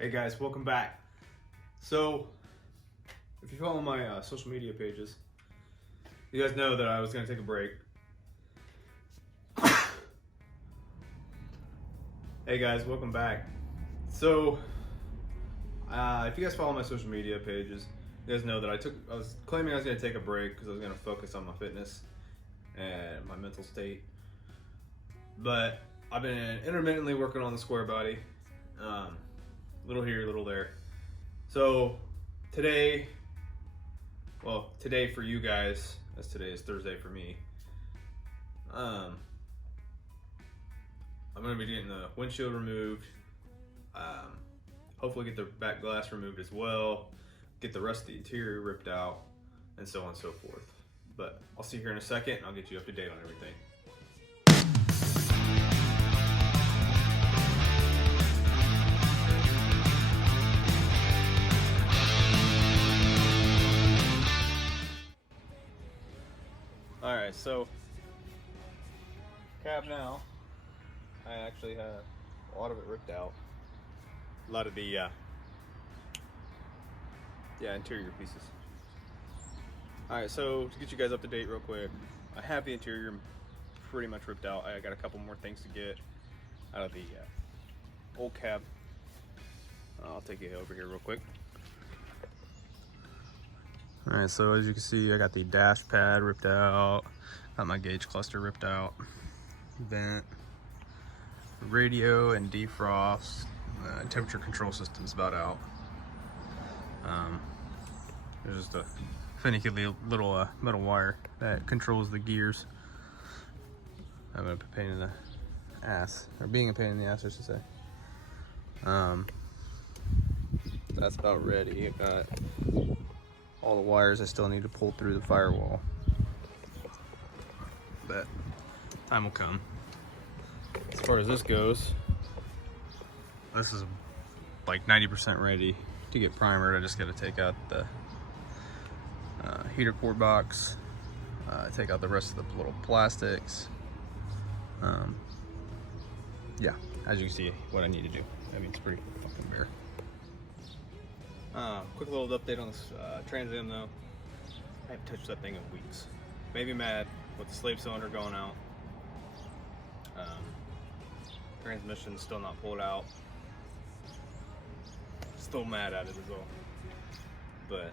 Hey guys, welcome back. So, if you follow my social media pages, you guys know that I was going to take a break. Hey guys, welcome back. So, if you guys follow my social media pages, you guys know that I was claiming I was going to take a break because I was going to focus on my fitness and my mental state. But I've been intermittently working on the Squarebody. Little here, little there. So today for you guys, as today is Thursday for me, I'm gonna be getting the windshield removed, hopefully get the back glass removed as well, get the rest of the interior ripped out, and so on and so forth. But I'll see you here in a second and I'll get you up to date on everything. Alright, so cab now, I actually have a lot of it ripped out. A lot of the interior pieces. Alright, so to get you guys up to date real quick, I have the interior pretty much ripped out. I got a couple more things to get out of the old cab. I'll take you over here real quick. Alright, so as you can see, I got the dash pad ripped out, got my gauge cluster ripped out, vent, radio and defrost, temperature control system's about out. There's just a finicky little metal wire that controls the gears. I'm gonna be a pain in the ass, or being a pain in the ass, I should say. That's about ready. I got all the wires I still need to pull through the firewall, but time will come. As far as this goes, this is like 90% ready to get primered. I just got to take out the heater core box, take out the rest of the little plastics. Yeah, as you can see, what I need to do. I mean, it's pretty fucking bare. Quick little update on this Trans Am though. I haven't touched that thing in weeks. Maybe mad with the slave cylinder going out. Transmission's still not pulled out. Still mad at it as well. But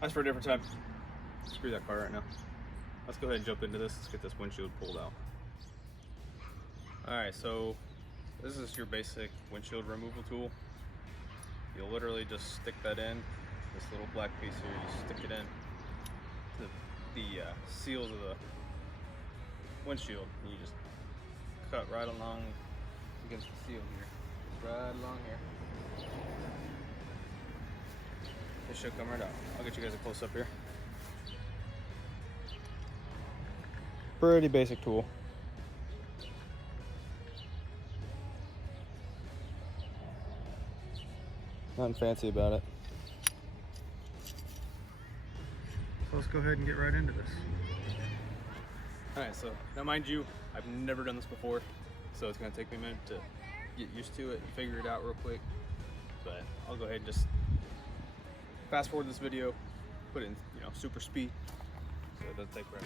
that's for a different time. Screw that car right now. Let's go ahead and jump into this. Let's get this windshield pulled out. Alright, so this is your basic windshield removal tool. You'll literally just stick that in, this little black piece here, you stick it in to the seals of the windshield, and you just cut right along against the seal here, just right along here. It should come right out. I'll get you guys a close up here. Pretty basic tool. Nothing fancy about it. So let's go ahead and get right into this. Alright, so now mind you, I've never done this before, so it's going to take me a minute to get used to it and figure it out real quick. But I'll go ahead and just fast forward this video, put it in, super speed, so it doesn't take forever.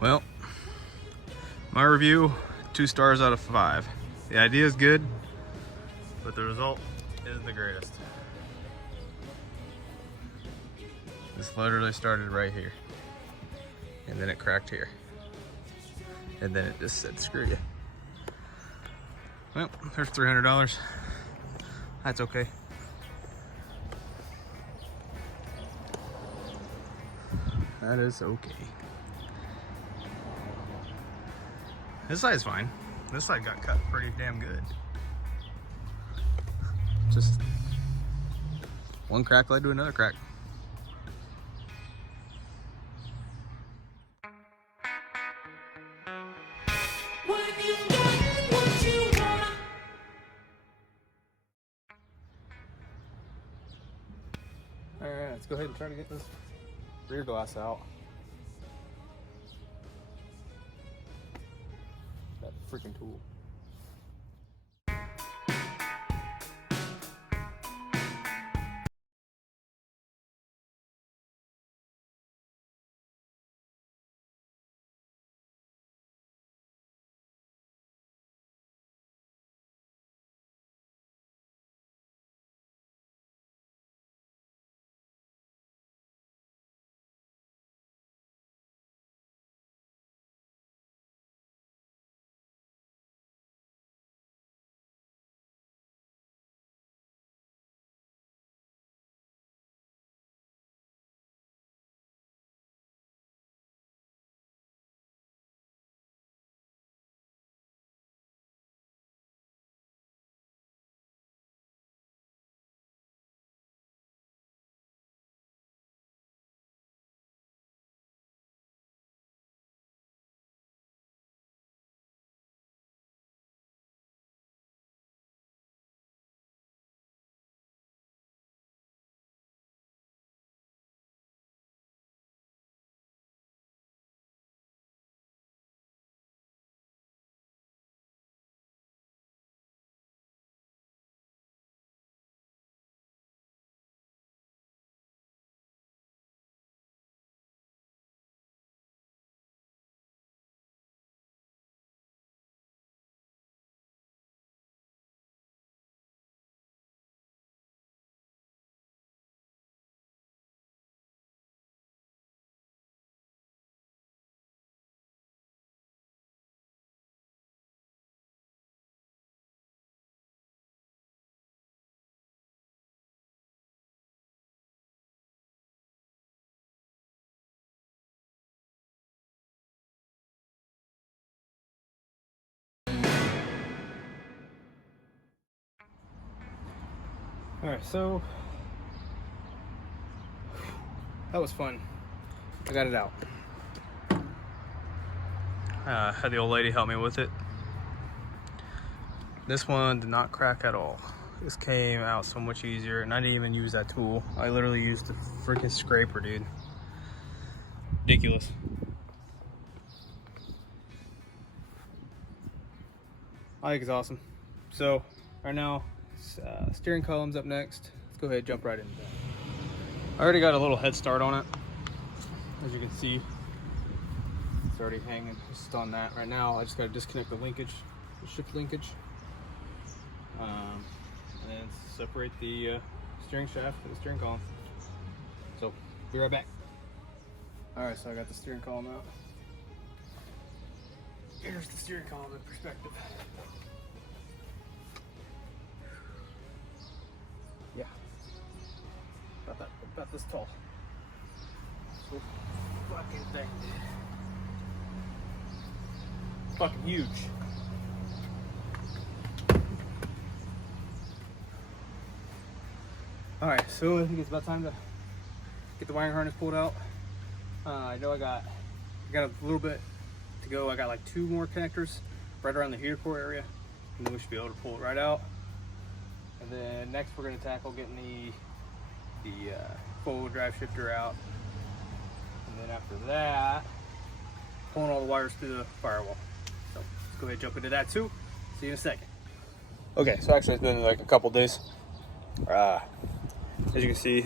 Well, my review, 2 stars out of 5. The idea is good, but the result isn't the greatest. This literally started right here, and then it cracked here, and then it just said screw you. Well, there's $300. That's okay. That is okay. This side's fine. This side got cut pretty damn good. Just one crack led to another crack. Alright, let's go ahead and try to get this rear glass out. That freaking tool. Alright, so that was fun. I got it out. Had the old lady help me with it. This one did not crack at all. This came out so much easier, and I didn't even use that tool. I literally used the freaking scraper, dude. Ridiculous. I think it's awesome. So right now, steering column's up next. Let's go ahead and jump right into that. I already got a little head start on it. As you can see, it's already hanging just on that. Right now, I just got to disconnect the linkage, the shift linkage, and then separate the steering shaft and the steering column. So, be right back. Alright, so I got the steering column out. Here's the steering column in perspective. Yeah, about this tall. So fucking thing, dude. Fucking huge. Alright, so I think it's about time to get the wiring harness pulled out. I know I got a little bit to go. I got like 2 more connectors right around the heater core area, and then we should be able to pull it right out. And then next we're going to tackle getting the four-wheel drive shifter out, and then after that pulling all the wires through the firewall. So let's go ahead and jump into that too. See you in a second. Okay, so actually it's been like a couple days. As you can see,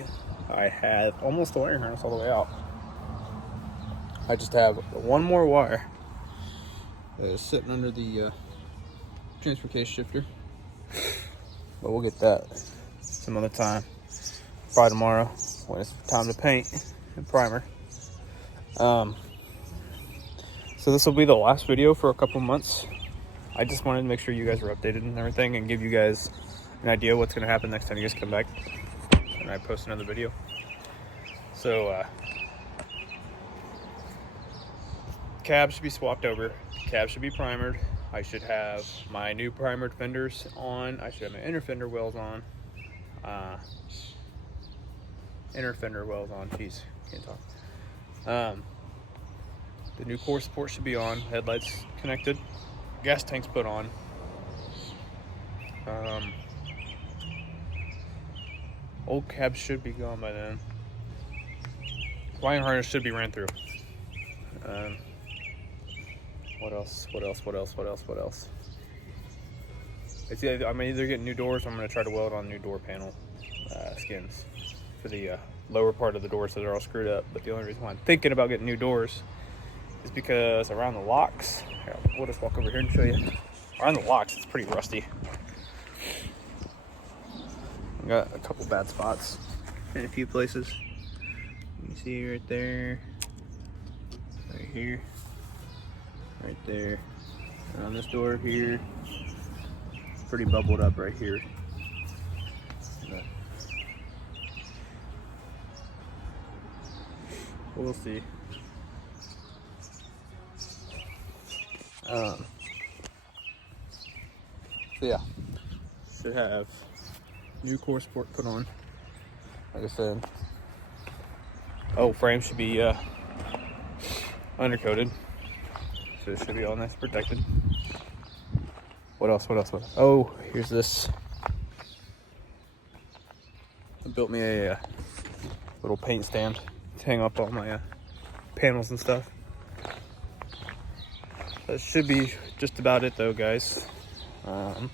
I have almost the wiring harness all the way out. I just have one more wire that is sitting under the transfer case shifter, but we'll get that some other time, probably tomorrow when it's time to paint and primer. So this will be the last video for a couple months. I just wanted to make sure you guys were updated and everything, and give you guys an idea what's going to happen next time you guys come back and I post another video. So cab should be swapped over, cab should be primered. I should have my new primered fenders on. I should have my inner fender wells on. Jeez, can't talk. The new core support should be on. Headlights connected. Gas tanks put on. Old cab should be gone by then. Wiring harness should be ran through. What else? It's either, I'm either getting new doors or I'm going to try to weld on new door panel skins for the lower part of the doors, so they're all screwed up. But the only reason why I'm thinking about getting new doors is because around the locks, here, we'll just walk over here and show you. Around the locks, it's pretty rusty. I got a couple bad spots in a few places. You can see right there, right here, right there, and on this door here, pretty bubbled up right here. But we'll see. So yeah, should have new core support put on, like I said. Oh, frame should be undercoated, so it should be all nice protected. What else? Oh, here's this. I built me a little paint stand to hang up all my panels and stuff. That should be just about it though, guys. I'm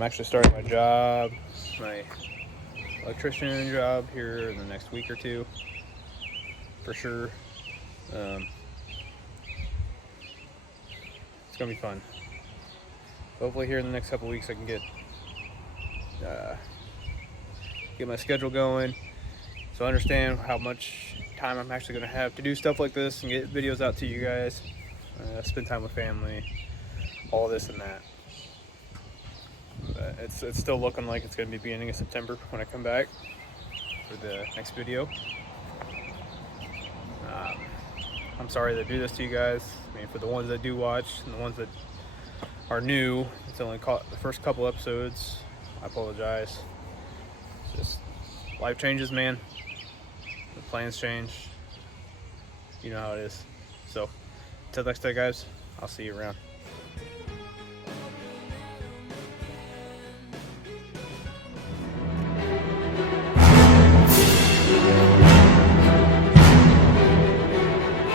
actually starting my job, my electrician job, here in the next week or two, for sure. It's gonna be fun. Hopefully here in the next couple weeks I can get my schedule going, so I understand how much time I'm actually gonna have to do stuff like this and get videos out to you guys, spend time with family, all this and that. But it's still looking like it's gonna be beginning of September when I come back for the next video. I'm sorry to do this to you guys. I mean, for the ones that do watch and the ones that are new, it's only caught the first couple episodes. I apologize. Just life changes, man. The plans change. You know how it is. So until next time, guys, I'll see you around.